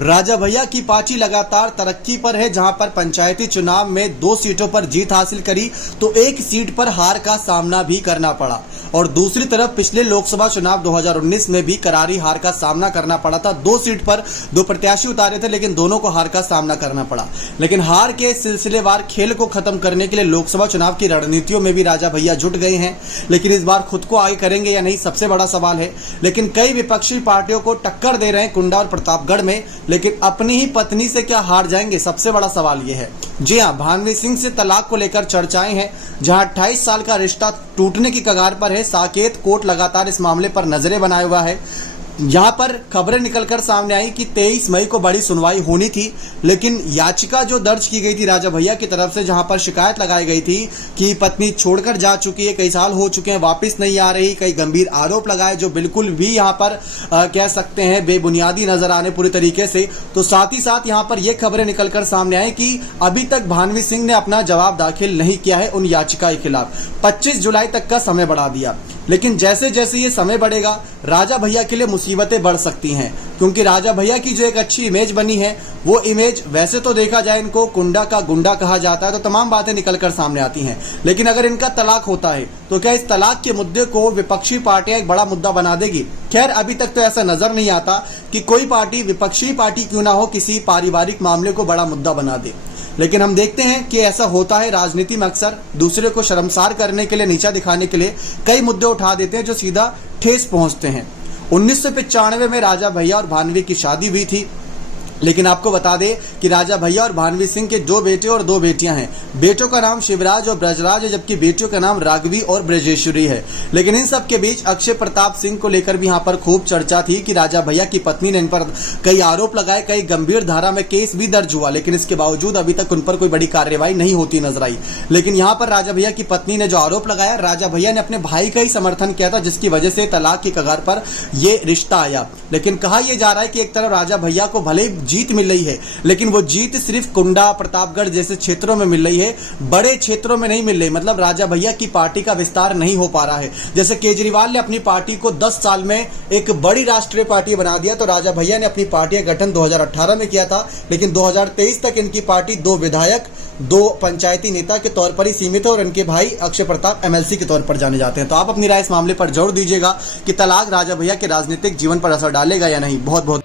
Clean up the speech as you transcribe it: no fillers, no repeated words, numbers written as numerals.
राजा भैया की पार्टी लगातार तरक्की पर है। जहां पर पंचायती चुनाव में 2 सीटों पर जीत हासिल करी तो 1 सीट पर हार का सामना भी करना पड़ा और दूसरी तरफ पिछले लोकसभा चुनाव 2019 में भी करारी हार का सामना करना पड़ा था। 2 सीट पर 2 प्रत्याशी उतारे थे लेकिन दोनों को हार का सामना करना पड़ा। लेकिन हार के सिलसिलेवार खेल को खत्म करने के लिए लोकसभा चुनाव की रणनीतियों में भी राजा भैया जुट गए हैं। लेकिन इस बार खुद को आगे करेंगे या नहीं, सबसे बड़ा सवाल है। लेकिन कई विपक्षी पार्टियों को टक्कर दे रहे हैं कुंडा और प्रतापगढ़ में, लेकिन अपनी ही पत्नी से क्या हार जाएंगे, सबसे बड़ा सवाल यह है। जी हां, भानवी सिंह से तलाक को लेकर चर्चाएं हैं। जहां 28 साल का रिश्ता टूटने की कगार पर है। साकेत कोर्ट लगातार इस मामले पर नजरें बनाए हुआ है। यहां पर खबरें निकलकर सामने आई कि 23 मई को बड़ी सुनवाई होनी थी, लेकिन याचिका जो दर्ज की गई थी राजा भैया की तरफ से, जहां पर शिकायत लगाई गई थी कि पत्नी छोड़कर जा चुकी है, कई साल हो चुके हैं, वापस नहीं आ रही, कई गंभीर आरोप लगाए जो बिल्कुल भी यहां पर कह सकते हैं बेबुनियादी नजर आने पूरी तरीके से। तो साथ ही साथ यहां पर यह खबरें निकलकर सामने आई कि अभी तक भानवी सिंह ने अपना जवाब दाखिल नहीं किया है उन याचिका के खिलाफ। 25 जुलाई तक का समय बढ़ा दिया। लेकिन जैसे जैसे ये समय बढ़ेगा राजा भैया के लिए मुसीबतें बढ़ सकती हैं, क्योंकि राजा भैया की जो एक अच्छी इमेज बनी है वो इमेज, वैसे तो देखा जाए इनको कुंडा का गुंडा कहा जाता है तो तमाम बातें निकलकर सामने आती हैं। लेकिन अगर इनका तलाक होता है तो क्या इस तलाक के मुद्दे को विपक्षी पार्टियां एक बड़ा मुद्दा बना देगी? खैर, अभी तक तो ऐसा नजर नहीं आता कि कोई पार्टी, विपक्षी पार्टी क्यों ना हो, किसी पारिवारिक मामले को बड़ा मुद्दा बना दे। लेकिन हम देखते हैं कि ऐसा होता है राजनीति में। अक्सर दूसरे को शर्मसार करने के लिए, नीचा दिखाने के लिए कई मुद्दे उठा देते हैं जो सीधा ठेस पहुंचते हैं। 1995 में राजा भैया और भानवी की शादी हुई थी। लेकिन आपको बता दें कि राजा भैया और भानवी सिंह के 2 बेटे और 2 बेटियां हैं। बेटों का नाम शिवराज और ब्रजराज है, जबकि बेटियों का नाम राघवी और ब्रजेश्वरी है। लेकिन इन सब के बीच अक्षय प्रताप सिंह को लेकर भी यहाँ पर खूब चर्चा थी कि राजा भैया की पत्नी ने इन पर कई आरोप लगाए, कई गंभीर धारा में केस भी दर्ज हुआ, लेकिन इसके बावजूद अभी तक उन पर कोई बड़ी कार्रवाई नहीं होती नजर आई। लेकिन यहाँ पर राजा भैया की पत्नी ने जो आरोप लगाया, राजा भैया ने अपने भाई का ही समर्थन किया था, जिसकी वजह से तलाक की कगार पर यह रिश्ता आया। लेकिन कहा यह जा रहा है कि एक तरफ राजा भैया को भले जीत मिल रही है, लेकिन वो जीत सिर्फ कुंडा, प्रतापगढ़ जैसे क्षेत्रों में मिल रही है, बड़े क्षेत्रों में नहीं मिल रही। मतलब राजा भैया की पार्टी का विस्तार नहीं हो पा रहा है। जैसे केजरीवाल ने अपनी पार्टी को 10 साल में एक बड़ी राष्ट्रीय पार्टी बना दिया, तो राजा भैया ने अपनी पार्टी का गठन 2018 में किया था, लेकिन 2023 तक इनकी पार्टी 2 विधायक, 2 पंचायती नेता के तौर पर ही सीमित है और इनके भाई अक्षय प्रताप MLC के तौर पर जाने जाते हैं। तो आप अपनी राय इस मामले पर जरूर दीजिएगा कि तलाक राजा भैया के राजनीतिक जीवन पर असर डालेगा या नहीं। बहुत बहुत